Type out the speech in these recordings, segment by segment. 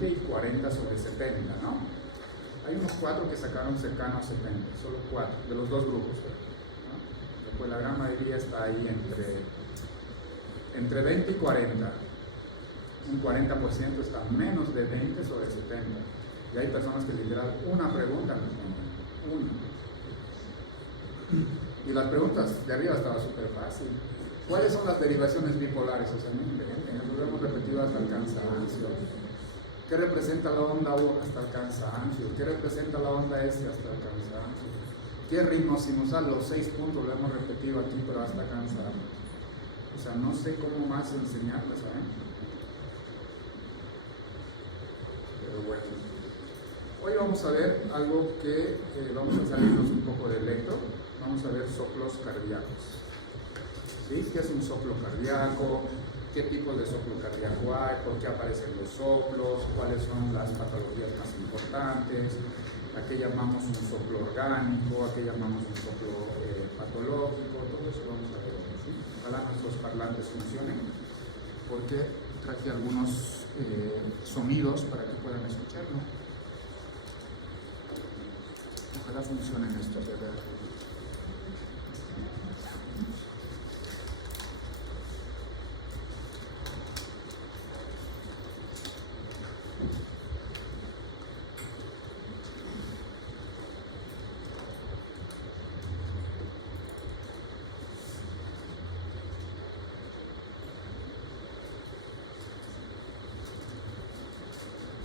20 y 40 sobre 70, ¿no? Hay unos 4 que sacaron cercano a 70, solo 4, de los dos grupos, ¿no? Después la gran mayoría está ahí entre 20 y 40. Un 40% está menos de 20 sobre 70. Y hay personas que literal una pregunta responden, una. Y las preguntas de arriba estaban súper fácil. ¿Cuáles son las derivaciones bipolares? O sea, nos lo hemos repetido hasta el cansancio. ¿Qué representa la onda U hasta el cansancio? ¿Qué representa la onda S hasta el cansancio? ¿Qué ritmo sinusal? Los 6 puntos lo hemos repetido aquí, pero hasta cansar. O sea, no sé cómo más enseñarles, ¿saben? Pero bueno. Hoy vamos a ver algo que vamos a salirnos un poco del electro. Vamos a ver soplos cardíacos. ¿Sí? ¿Qué es un soplo cardíaco? ¿Qué tipos de soplo cardíaco hay? ¿Por qué aparecen los soplos? ¿Cuáles son las patologías más importantes? ¿A qué llamamos un soplo orgánico? ¿A qué llamamos un soplo patológico? Todo eso vamos a ver. ¿Sí? Ojalá nuestros parlantes funcionen, porque traje algunos sonidos para que puedan escucharlo. Ojalá funcionen estos, ¿verdad?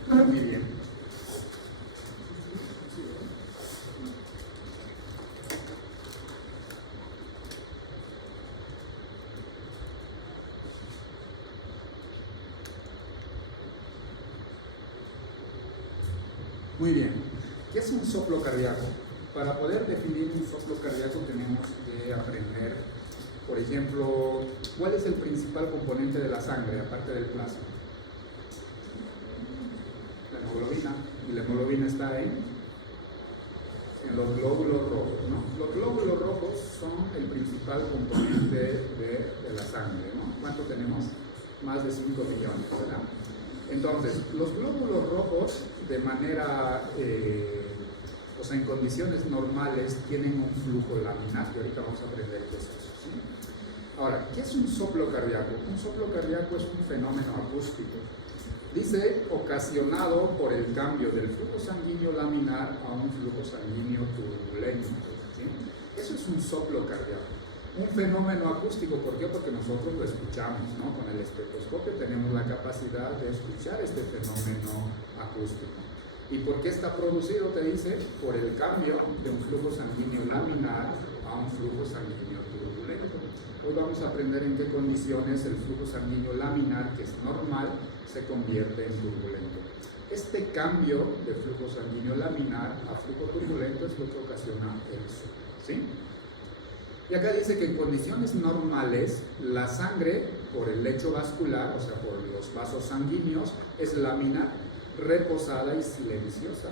Muy bien. Muy bien. ¿Qué es un soplo cardíaco? Para poder definir un soplo cardíaco tenemos que aprender, por ejemplo, ¿cuál es el principal componente de la sangre, aparte del plasma? La hemoglobina. Y la hemoglobina está en los glóbulos rojos, ¿no? Los glóbulos rojos son el principal componente de la sangre, ¿no? ¿Cuánto tenemos? Más de 5 millones, ¿verdad? Entonces, los glóbulos rojos, de manera, o sea, en condiciones normales, tienen un flujo laminar, y ahorita vamos a aprender qué es eso, ¿sí? Ahora, ¿qué es un soplo cardíaco? Un soplo cardíaco es un fenómeno acústico. Dice, ocasionado por el cambio del flujo sanguíneo laminar a un flujo sanguíneo turbulento, ¿sí? Eso es un soplo cardíaco. Un fenómeno acústico, ¿por qué? Porque nosotros lo escuchamos, ¿no? Con el estetoscopio tenemos la capacidad de escuchar este fenómeno acústico. ¿Y por qué está producido? Te dice, por el cambio de un flujo sanguíneo laminar a un flujo sanguíneo turbulento. Hoy vamos a aprender en qué condiciones el flujo sanguíneo laminar, que es normal, se convierte en turbulento. Este cambio de flujo sanguíneo laminar a flujo turbulento es lo que ocasiona el soplo, ¿sí? Y acá dice que en condiciones normales la sangre, por el lecho vascular, o sea, por los vasos sanguíneos, es laminar, reposada y silenciosa.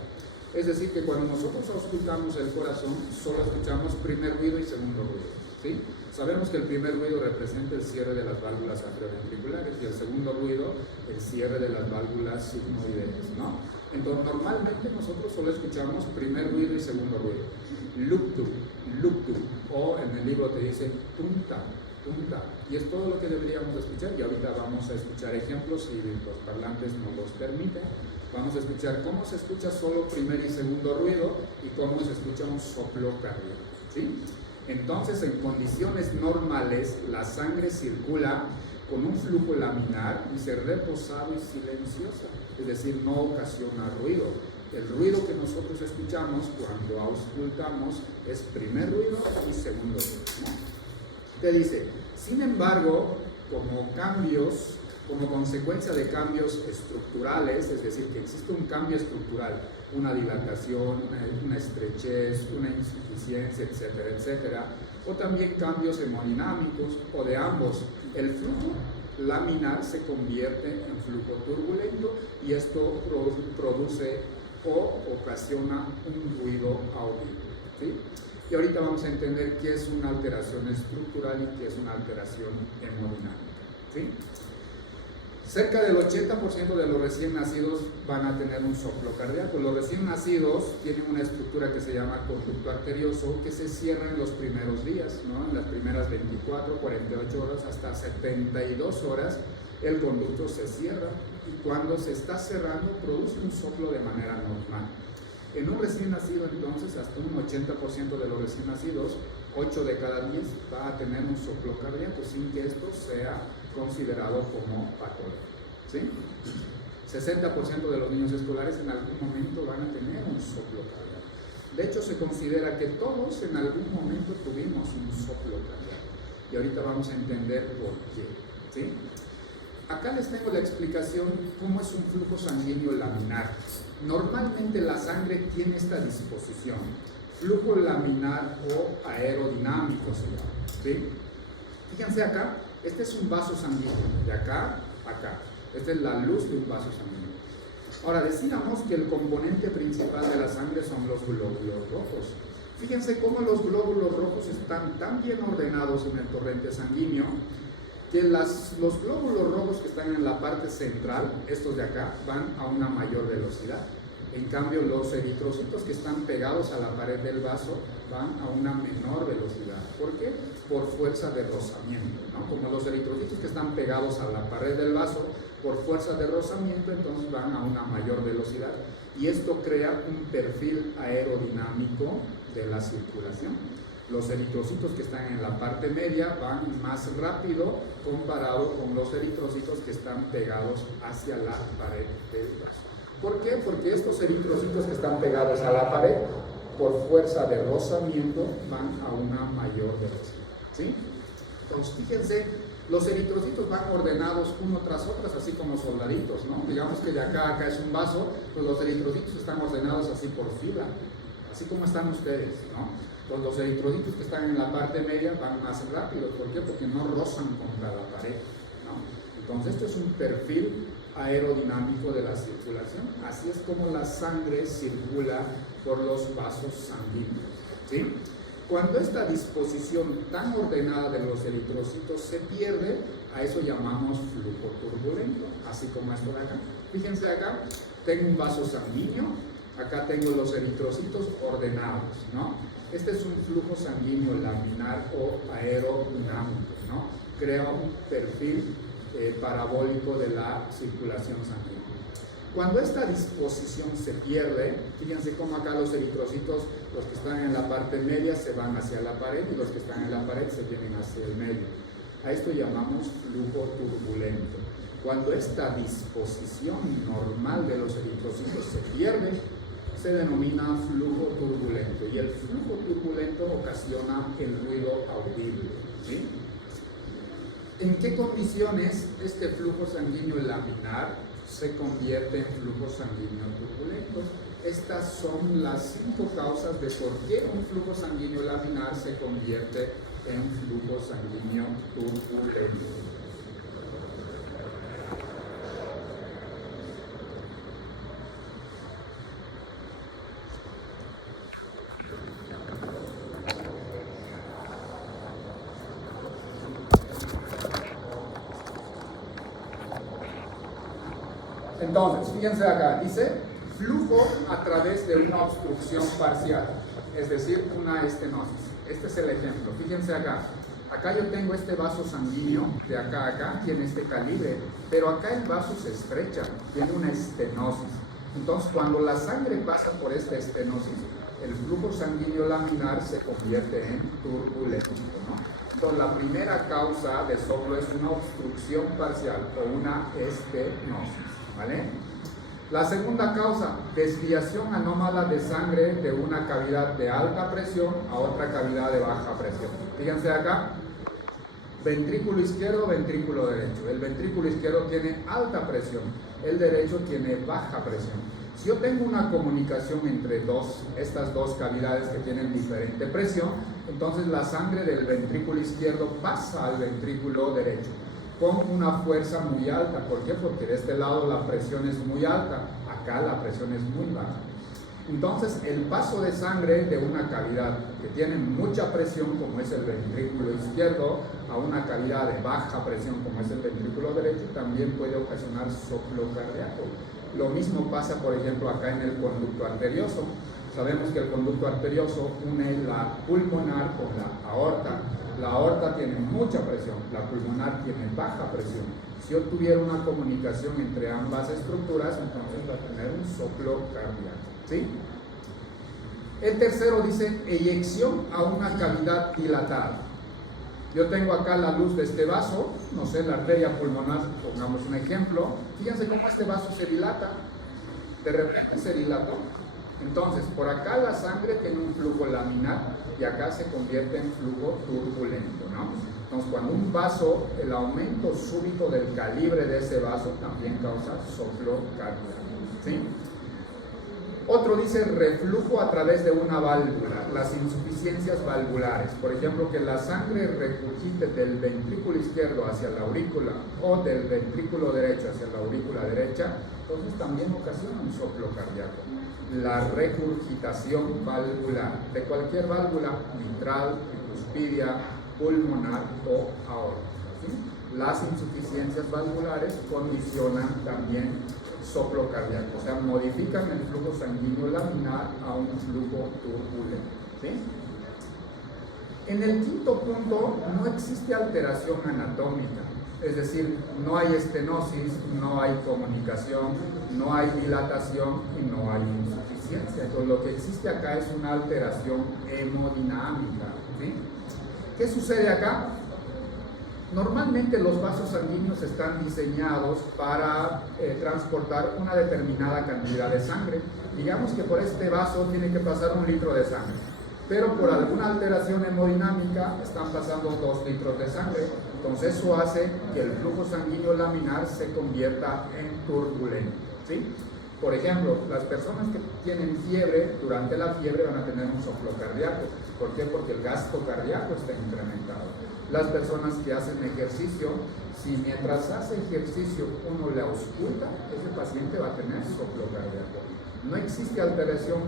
Es decir, que cuando nosotros auscultamos el corazón, solo escuchamos primer ruido y segundo ruido, ¿sí? Sabemos que el primer ruido representa el cierre de las válvulas atrioventriculares y el segundo ruido, el cierre de las válvulas sigmoideas, ¿no? Entonces, normalmente nosotros solo escuchamos primer ruido y segundo ruido. Luctu, luctu, o en el libro te dice tunta, tunta, y es todo lo que deberíamos escuchar. Y ahorita vamos a escuchar ejemplos, si los parlantes nos los permiten. Vamos a escuchar cómo se escucha solo primer y segundo ruido y cómo se escucha un soplo cardíaco, ¿sí? Entonces, en condiciones normales, la sangre circula con un flujo laminar, dice reposado y silenciosa, es decir, no ocasiona ruido. El ruido que nosotros escuchamos cuando auscultamos es primer ruido y segundo ruido, ¿no? Te dice, sin embargo, como consecuencia de cambios estructurales, es decir, que existe un cambio estructural, una dilatación, una estrechez, una insuficiencia, etcétera, etcétera, o también cambios hemodinámicos, o de ambos, el flujo laminar se convierte en flujo turbulento y esto produce o ocasiona un ruido audible, ¿sí? Y ahorita vamos a entender qué es una alteración estructural y qué es una alteración hemodinámica, ¿sí? Cerca del 80% de los recién nacidos van a tener un soplo cardíaco. Los recién nacidos tienen una estructura que se llama conducto arterioso que se cierra en los primeros días, ¿no? En las primeras 24, 48 horas hasta 72 horas el conducto se cierra y cuando se está cerrando produce un soplo de manera normal. En un recién nacido entonces hasta un 80% de los recién nacidos, 8 de cada 10 va a tener un soplo cardíaco sin que esto sea considerado como patológico, ¿sí? 60% de los niños escolares en algún momento van a tener un soplo cardíaco. De hecho, se considera que todos en algún momento tuvimos un soplo cardíaco. Y ahorita vamos a entender por qué, ¿sí? Acá les tengo la explicación cómo es un flujo sanguíneo laminar. Normalmente la sangre tiene esta disposición, flujo laminar o aerodinámico se llama, ¿sí? Fíjense acá, este es un vaso sanguíneo, de acá a acá. Esta es la luz de un vaso sanguíneo. Ahora, decíamos que el componente principal de la sangre son los glóbulos rojos. Fíjense cómo los glóbulos rojos están tan bien ordenados en el torrente sanguíneo que los glóbulos rojos que están en la parte central, estos de acá, van a una mayor velocidad. En cambio, los eritrocitos que están pegados a la pared del vaso van a una menor velocidad. ¿Por qué? Por fuerza de rozamiento, ¿no? Como los eritrocitos que están pegados a la pared del vaso, por fuerza de rozamiento, entonces van a una mayor velocidad. Y esto crea un perfil aerodinámico de la circulación. Los eritrocitos que están en la parte media van más rápido comparado con los eritrocitos que están pegados hacia la pared del vaso. ¿Por qué? Porque estos eritrocitos que están pegados a la pared, por fuerza de rozamiento, van a una mayor velocidad, ¿sí? Entonces, fíjense, los eritrocitos van ordenados uno tras otro, así como soldaditos, ¿no? Digamos que de acá a acá es un vaso, pues los eritrocitos están ordenados así por fila, así como están ustedes, ¿no? Pues los eritrocitos que están en la parte media van más rápido. ¿Por qué? Porque no rozan contra la pared, ¿no? Entonces, esto es un perfil aerodinámico de la circulación. Así es como la sangre circula por los vasos sanguíneos, ¿sí? Cuando esta disposición tan ordenada de los eritrocitos se pierde, a eso llamamos flujo turbulento, así como esto de acá. Fíjense acá, tengo un vaso sanguíneo, acá tengo los eritrocitos ordenados, ¿no? Este es un flujo sanguíneo laminar o aerodinámico, ¿no? Crea un perfil parabólico de la circulación sanguínea. Cuando esta disposición se pierde, fíjense cómo acá los eritrocitos, los que están en la parte media se van hacia la pared y los que están en la pared se vienen hacia el medio. A esto llamamos flujo turbulento. Cuando esta disposición normal de los eritrocitos se pierde, se denomina flujo turbulento y el flujo turbulento ocasiona el ruido audible, ¿sí? ¿En qué condiciones este flujo sanguíneo laminar se convierte en flujo sanguíneo turbulento? Estas son las 5 causas de por qué un flujo sanguíneo laminar se convierte en flujo sanguíneo turbulento. Entonces, fíjense acá, dice flujo a través de una obstrucción parcial, es decir, una estenosis. Este es el ejemplo. Fíjense acá. Acá yo tengo este vaso sanguíneo, de acá a acá, tiene este calibre, pero acá el vaso se estrecha, tiene una estenosis. Entonces, cuando la sangre pasa por esta estenosis, el flujo sanguíneo laminar se convierte en turbulento, ¿no? Entonces, la primera causa de soplo es una obstrucción parcial o una estenosis, ¿vale? La segunda causa, desviación anómala de sangre de una cavidad de alta presión a otra cavidad de baja presión. Fíjense acá, ventrículo izquierdo, ventrículo derecho. El ventrículo izquierdo tiene alta presión, el derecho tiene baja presión. Si yo tengo una comunicación entre estas dos cavidades que tienen diferente presión, entonces la sangre del ventrículo izquierdo pasa al ventrículo derecho con una fuerza muy alta. ¿Por qué? Porque de este lado la presión es muy alta, acá la presión es muy baja. Entonces, el paso de sangre de una cavidad que tiene mucha presión, como es el ventrículo izquierdo, a una cavidad de baja presión como es el ventrículo derecho, también puede ocasionar soplo cardíaco. Lo mismo pasa, por ejemplo, acá en el conducto arterioso. Sabemos que el conducto arterioso une la pulmonar con la aorta. La aorta tiene mucha presión, la pulmonar tiene baja presión. Si yo tuviera una comunicación entre ambas estructuras, entonces va a tener un soplo cardíaco, ¿sí? El tercero dice eyección a una cavidad dilatada. Yo tengo acá la luz de este vaso, no sé, la arteria pulmonar, pongamos un ejemplo. Fíjense cómo este vaso se dilata, de repente se dilató. Entonces, por acá la sangre tiene un flujo laminar y acá se convierte en flujo turbulento, ¿no? Entonces, cuando un vaso, el aumento súbito del calibre de ese vaso también causa soplo cardíaco, ¿sí? Otro dice reflujo a través de una válvula, las insuficiencias valvulares. Por ejemplo, que la sangre regurgite del ventrículo izquierdo hacia la aurícula o del ventrículo derecho hacia la aurícula derecha, entonces también ocasiona un soplo cardíaco. La regurgitación valvular de cualquier válvula, mitral, tricuspidia, pulmonar o aórtica, ¿sí? Las insuficiencias valvulares condicionan también soplo cardíaco, o sea, modifican el flujo sanguíneo laminar a un flujo turbulento, ¿sí? En el quinto punto, no existe alteración anatómica, es decir, no hay estenosis, no hay comunicación, no hay dilatación y no hay insuficiencia. Entonces, lo que existe acá es una alteración hemodinámica, ¿sí? ¿Qué sucede acá? Normalmente los vasos sanguíneos están diseñados para transportar una determinada cantidad de sangre. Digamos que por este vaso tiene que pasar 1 litro de sangre, pero por alguna alteración hemodinámica están pasando 2 litros de sangre. Entonces eso hace que el flujo sanguíneo laminar se convierta en turbulento, ¿sí? Por ejemplo, las personas que tienen fiebre, durante la fiebre van a tener un soplo cardíaco. ¿Por qué? Porque el gasto cardíaco está incrementado. Las personas que hacen ejercicio, si mientras hace ejercicio uno le ausculta, ese paciente va a tener soplo cardíaco. No existe alteración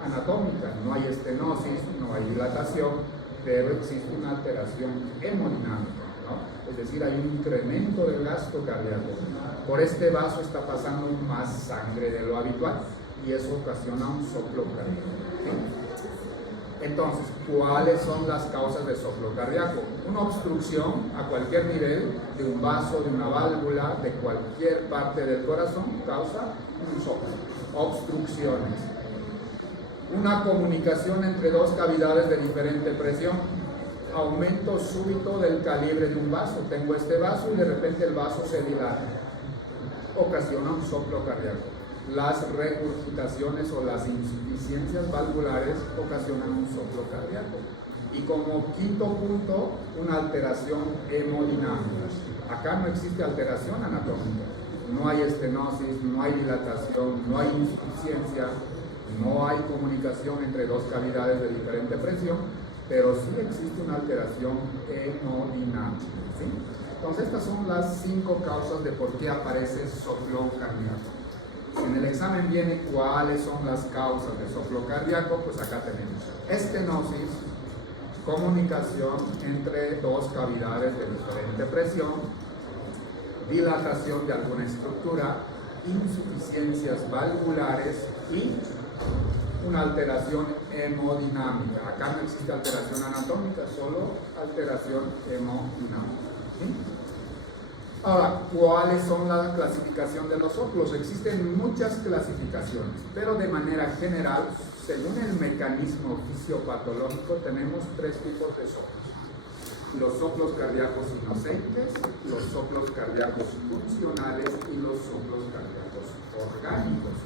anatómica, no hay estenosis, no hay dilatación, pero existe una alteración hemodinámica, ¿no? Es decir, hay un incremento del gasto cardíaco. Por este vaso está pasando más sangre de lo habitual y eso ocasiona un soplo cardíaco, ¿sí? Entonces, ¿cuáles son las causas de soplo cardíaco? Una obstrucción a cualquier nivel de un vaso, de una válvula, de cualquier parte del corazón, causa un soplo. Obstrucciones. Una comunicación entre dos cavidades de diferente presión. Aumento súbito del calibre de un vaso. Tengo este vaso y de repente el vaso se dilata. Ocasiona un soplo cardíaco. Las regurgitaciones o las insuficiencias valvulares ocasionan un soplo cardíaco. Y como quinto punto, una alteración hemodinámica. Acá no existe alteración anatómica. No hay estenosis, no hay dilatación, no hay insuficiencia, no hay comunicación entre dos cavidades de diferente presión, pero sí existe una alteración hemodinámica, ¿sí? Entonces, estas son las 5 causas de por qué aparece soplo cardíaco. En el examen viene cuáles son las causas de soplo cardíaco, pues acá tenemos estenosis, comunicación entre dos cavidades de diferente presión, dilatación de alguna estructura, insuficiencias valvulares y una alteración hemodinámica. Acá no existe alteración anatómica, solo alteración hemodinámica, ¿sí? Ahora, ¿cuáles son la clasificación de los soplos? Existen muchas clasificaciones, pero de manera general, según el mecanismo fisiopatológico, tenemos 3 tipos de soplos. Los soplos cardíacos inocentes, los soplos cardíacos funcionales y los soplos cardíacos orgánicos.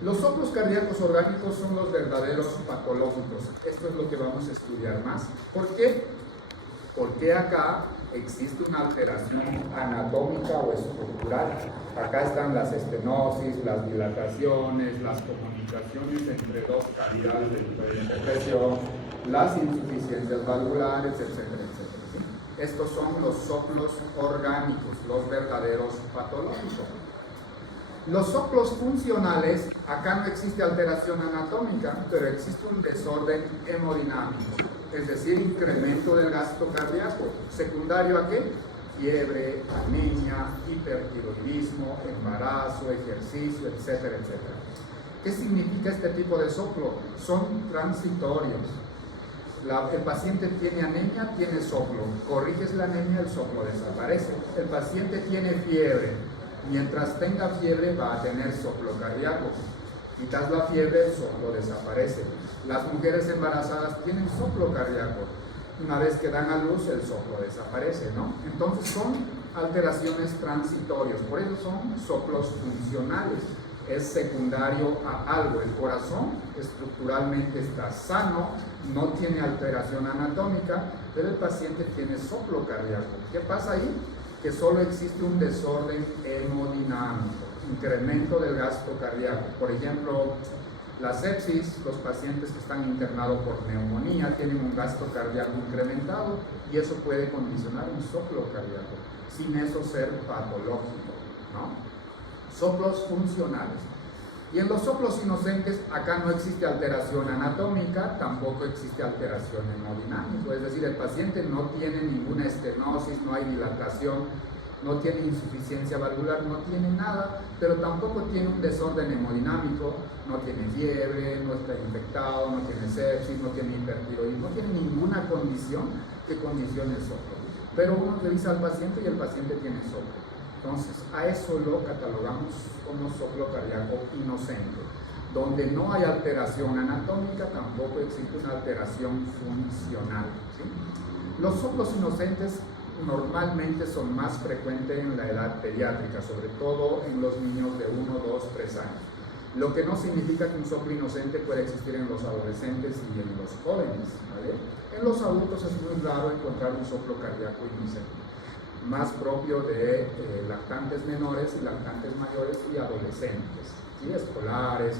Los soplos cardíacos orgánicos son los verdaderos patológicos. Esto es lo que vamos a estudiar más. ¿Por qué? Porque acá existe una alteración anatómica o estructural. Acá están las estenosis, las dilataciones, las comunicaciones entre dos cavidades de diferente presión, las insuficiencias valvulares, etcétera, etcétera, ¿sí? Estos son los soplos orgánicos, los verdaderos patológicos. Los soplos funcionales, acá no existe alteración anatómica, pero existe un desorden hemodinámico. es decir, incremento del gasto cardíaco. ¿Secundario a qué? Fiebre, anemia, hipertiroidismo, embarazo, ejercicio, etcétera, etcétera. ¿Qué significa este tipo de soplo? Son transitorios. El paciente tiene anemia, tiene soplo. Corriges la anemia, el soplo desaparece. El paciente tiene fiebre. Mientras tenga fiebre va a tener soplo cardíaco. Quitas la fiebre, el soplo desaparece. Las mujeres embarazadas tienen soplo cardíaco. Una vez que dan a luz, el soplo desaparece, ¿no? Entonces son alteraciones transitorias. Por eso son soplos funcionales. Es secundario a algo. El corazón estructuralmente está sano, no tiene alteración anatómica, pero el paciente tiene soplo cardíaco. ¿Qué pasa ahí? Que solo existe un desorden hemodinámico, incremento del gasto cardíaco. Por ejemplo, la sepsis, los pacientes que están internados por neumonía tienen un gasto cardíaco incrementado y eso puede condicionar un soplo cardíaco, sin eso ser patológico, ¿no? Soplos funcionales. Y en los soplos inocentes, acá no existe alteración anatómica, tampoco existe alteración hemodinámica, es decir, el paciente no tiene ninguna estenosis, no hay dilatación, no tiene insuficiencia valvular, no tiene nada, pero tampoco tiene un desorden hemodinámico, no tiene fiebre, no está infectado, no tiene sepsis, no tiene hipertiroidismo, no tiene ninguna condición que condicione el soplo. Pero uno revisa al paciente y el paciente tiene soplo. Entonces, a eso lo catalogamos como soplo cardíaco inocente. Donde no hay alteración anatómica, tampoco existe una alteración funcional, ¿sí? Los soplos inocentes normalmente son más frecuentes en la edad pediátrica, sobre todo en los niños de 1, 2, 3 años. Lo que no significa que un soplo inocente pueda existir en los adolescentes y en los jóvenes, ¿vale? En los adultos es muy raro encontrar un soplo cardíaco inocente, más propio de lactantes menores y lactantes mayores y adolescentes, ¿sí? Escolares,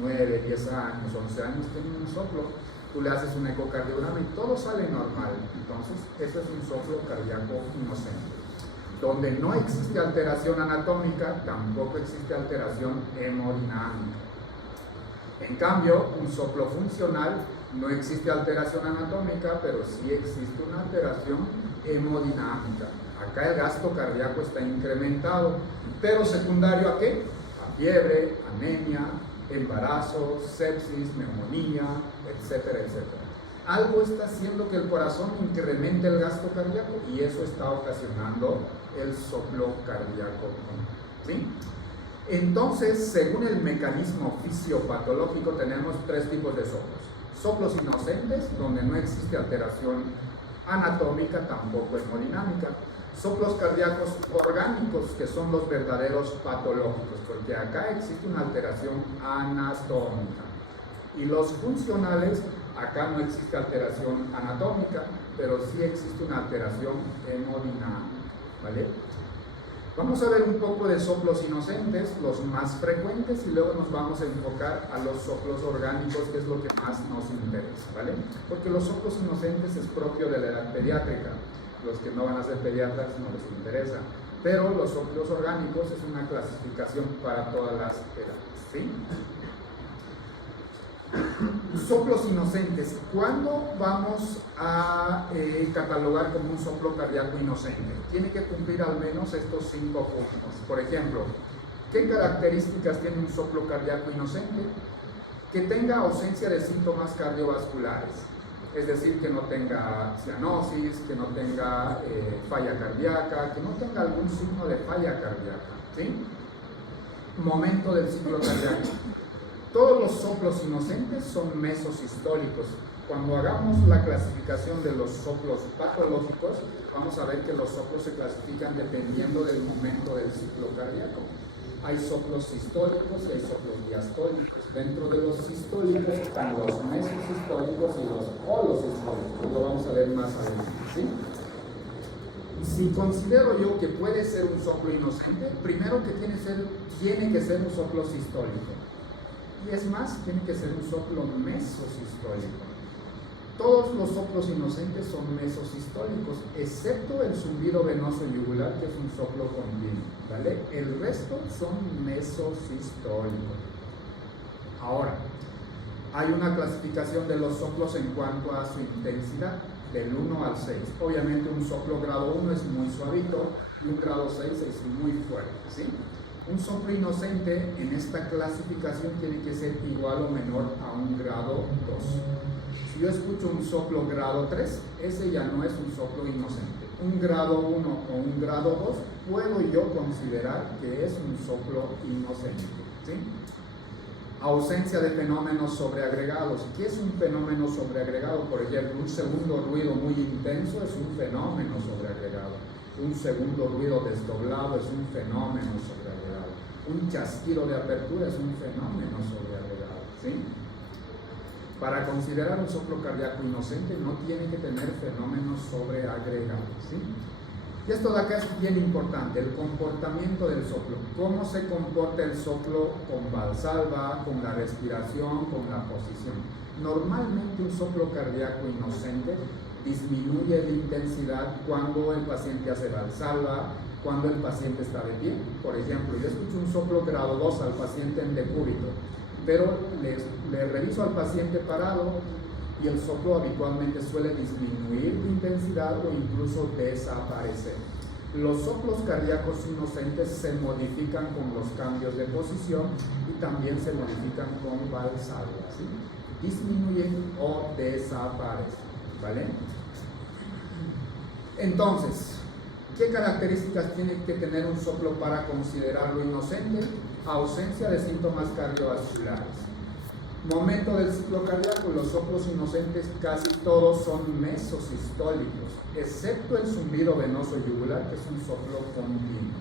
9, 10 años, 11 años tienen un soplo. Tú le haces un ecocardiograma y todo sale normal. Entonces, eso es un soplo cardíaco inocente. Donde no existe alteración anatómica, tampoco existe alteración hemodinámica. En cambio, un soplo funcional, no existe alteración anatómica, pero sí existe una alteración hemodinámica. Acá el gasto cardíaco está incrementado, pero secundario ¿a qué? A fiebre, anemia, embarazo, sepsis, neumonía, etcétera, etcétera. Algo está haciendo que el corazón incremente el gasto cardíaco y eso está ocasionando el soplo cardíaco, ¿sí? Entonces, según el mecanismo fisiopatológico, tenemos 3 tipos de soplos. Soplos inocentes, donde no existe alteración anatómica, tampoco hemodinámica. Soplos cardíacos orgánicos, que son los verdaderos patológicos, porque acá existe una alteración anatómica. Y los funcionales, acá no existe alteración anatómica, pero sí existe una alteración hemodinámica, ¿vale? Vamos a ver un poco de soplos inocentes, los más frecuentes, y luego nos vamos a enfocar a los soplos orgánicos, que es lo que más nos interesa, ¿vale? Porque los soplos inocentes es propio de la edad pediátrica. Los que no van a ser pediatras no les interesa, pero los soplos orgánicos es una clasificación para todas las edades, ¿sí? Soplos inocentes. ¿Cuándo vamos a catalogar como un soplo cardíaco inocente? Tiene que cumplir al menos estos 5 puntos. Por ejemplo, ¿qué características tiene un soplo cardíaco inocente? Que tenga ausencia de síntomas cardiovasculares. Es decir, que no tenga cianosis, que no tenga falla cardíaca, que no tenga algún signo de falla cardíaca, ¿sí? Momento del ciclo cardíaco. Todos los soplos inocentes son mesosistólicos. Cuando hagamos la clasificación de los soplos patológicos, vamos a ver que los soplos se clasifican dependiendo del momento del ciclo cardíaco. Hay soplos sistólicos y hay soplos diastólicos. Dentro de los sistólicos están los mesosistólicos y los holosistólicos. Lo vamos a ver más adelante, ¿sí? Si considero yo que puede ser un soplo inocente, primero que tiene que ser un soplo sistólico. Y es más, tiene que ser un soplo mesosistólico. Todos los soplos inocentes son mesosistólicos, excepto el zumbido venoso yugular, que es un soplo continuo, ¿vale? El resto son mesosistólicos. Ahora, Hay una clasificación de los soplos en cuanto a su intensidad, del 1 al 6. Obviamente un soplo grado 1 es muy suavito y un grado 6 es muy fuerte, ¿sí? Un soplo inocente en esta clasificación tiene que ser igual o menor a un grado 2. Si yo escucho un soplo grado 3, ese ya no es un soplo inocente. Un grado 1 o un grado 2 puedo yo considerar que es un soplo inocente, ¿sí? Ausencia de fenómenos sobreagregados. ¿Qué es un fenómeno sobreagregado? Por ejemplo, un segundo ruido muy intenso es un fenómeno sobreagregado. Un segundo ruido desdoblado es un fenómeno sobreagregado. Un chasquido de apertura es un fenómeno sobreagregado, ¿sí? Para considerar un soplo cardíaco inocente no tiene que tener fenómenos sobreagregados, ¿sí? Y esto de acá es bien importante, el comportamiento del soplo. ¿Cómo se comporta el soplo con Valsalva, con la respiración, con la posición? Normalmente un soplo cardíaco inocente disminuye de intensidad cuando el paciente hace Valsalva, cuando el paciente está de pie. Por ejemplo, yo escucho un soplo grado 2 al paciente en decúbito, pero le reviso al paciente parado y el soplo habitualmente suele disminuir de intensidad o incluso desaparecer. Los soplos cardíacos inocentes se modifican con los cambios de posición y también se modifican con Valsalva, ¿sí? Disminuyen o desaparecen, ¿vale? Entonces, ¿qué características tiene que tener un soplo para considerarlo inocente? Ausencia de síntomas cardiovasculares. Momento del ciclo cardíaco, los soplos inocentes casi todos son mesosistólicos, excepto el zumbido venoso yugular, que es un soplo continuo.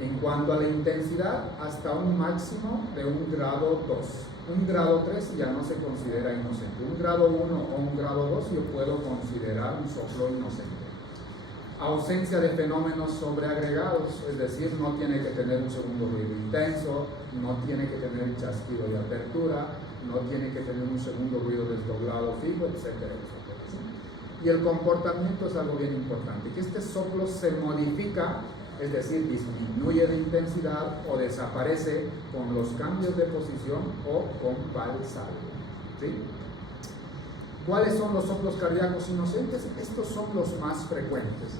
En cuanto a la intensidad, hasta un máximo de un grado 2. Un grado 3 ya no se considera inocente. Un grado 1 o un grado 2 yo puedo considerar un soplo inocente. Ausencia de fenómenos sobreagregados, es decir, no tiene que tener un segundo ruido intenso, no tiene que tener chasquido de apertura, no tiene que tener un segundo ruido desdoblado fijo, etcétera, etcétera, ¿sí? Y el comportamiento es algo bien importante, que este soplo se modifica, es decir, disminuye de intensidad o desaparece con los cambios de posición o con Valsalva, ¿sí? ¿Cuáles son los soplos cardíacos inocentes? Estos son los más frecuentes.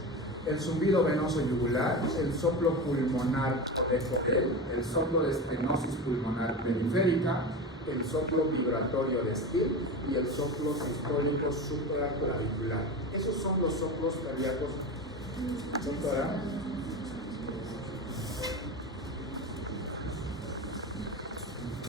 El zumbido venoso yugular, el soplo pulmonar de Coquel, el soplo de estenosis pulmonar periférica, el soplo vibratorio de Still y el soplo sistólico supraclavicular. Esos son los soplos cardíacos. Doctora.